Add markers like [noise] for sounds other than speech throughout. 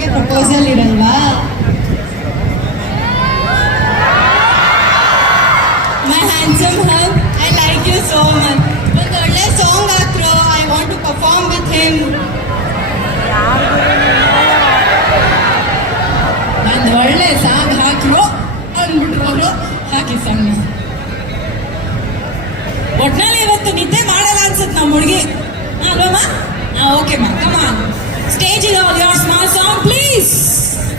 ಬಗ್ಗೆ proposal ಇರಲ್ವಾ? My handsome hub I like you so much ಒಂದು ಒಳ್ಳೆ song ಹಾಕ್ರು I want to perform with him ಒಂದು ಒಳ್ಳೆ song ಹಾಕ್ರು ಅಂದ್ಬಿಟ್ಟು ಅವರು ಹಾಕಿ ಸಾಂಗ್ ಒಟ್ನಲ್ಲಿ ಇವತ್ತು ನಿದ್ದೆ ಮಾಡಲ್ಲ ಅನ್ಸುತ್ತೆ ನಮ್ಮ ಹುಡುಗಿ. ಅಲ್ವಮ್ಮ ಓಕೆ ಮಾ ಕಮ ಸ್ಟೇಜ್ ಇದೆ your small song please sir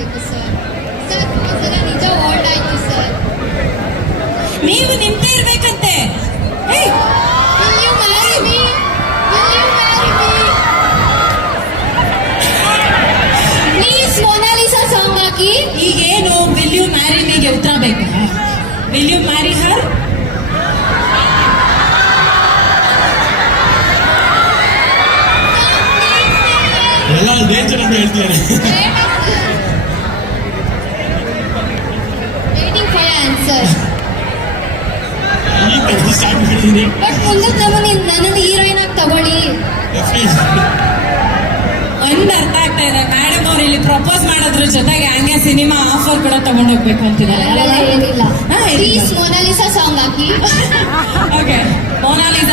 ಮಾಡಬೇಕು ಸರ್. ಸರ್ ಒಂದ್ಸಲ ನಿಜ ಓಲ್ಡ್ ಆಯ್ತು ಸರ್. ನೀವು ನಿಂತೇ ಇರ್ಬೇಕಂತೆ. ಈಗೇನು ವಿಲ್ ಯು ಮ್ಯಾರಿ ಮೀಗೆ ಉತ್ತರ ಬೇಕಾ. ವಿಲ್ ಯು ಮ್ಯಾರಿ ಹರ್ ಎಲ್ಲ ಡೇಂಜರ್ ಅಂತ ಹೇಳ್ತಾರೆ ಮಾಡಿದ್ದೀನಿ ಬಟ್ ನಮ್ಮನ್ನ ನನ್ನನ್ನು ಹೀರೋಯಿನ್ ಆಗಿ ತಗೊಳ್ಳಿ. ಒಂದ್ ಅರ್ಥ ಆಗ್ತಾ ಇದೆ. ಮೇಡಮ್ ಅವ್ರು ಇಲ್ಲಿ ಪ್ರಪೋಸ್ ಮಾಡೋದ್ರ ಜೊತೆಗೆ ಹಂಗೆ ಸಿನಿಮಾ ಆಫರ್ ಕೂಡ ತಗೊಂಡೋಗ್ಬೇಕು ಅಂತಿದ್ದಾರೆ. ಅದೆಲ್ಲ ಏನಿಲ್ಲ. ಹಾ, ಏನಿಲ್ಲ. ಪ್ಲೀಸ್ ಮೊನಾಲಿಸಾ ಸಾಂಗ್ ಹಾಕಿ. [laughs] ಓಕೆ ಮೊನಾಲಿಸಾ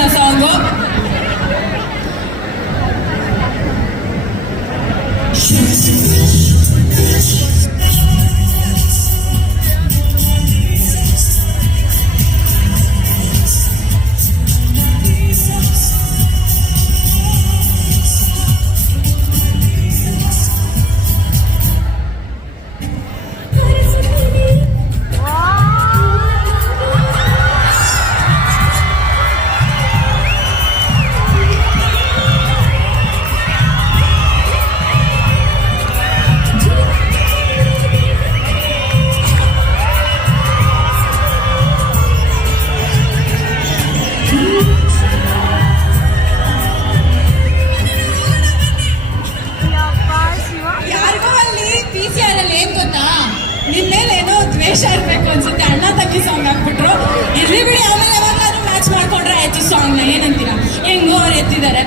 ನಿನ್ ಮೇಲೆ ಏನೋ ದ್ವೇಷ ಇರಬೇಕು ಅನ್ಸುತ್ತೆ. ಅಣ್ಣ ತಂಗಿ ಸಾಂಗ್ ಹಾಕ್ಬಿಟ್ರು. ಇರ್ಲಿ ಬಿಡಿ, ಆಮೇಲೆ ಯಾವಾಗಾದ್ರೂ ಮ್ಯಾಚ್ ಮಾಡ್ಕೊಂಡ್ರೆ ಆಯ್ತು ಸಾಂಗ್ನ. ಏನಂತೀರಾ? ಹೆಂಗೋ ಅವ್ರು ಎತ್ತಿದ್ದಾರೆ.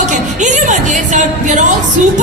ಓಕೆ ಇದ್ರ ಮಧ್ಯೆ ಆಲ್ ಸೂಪರ್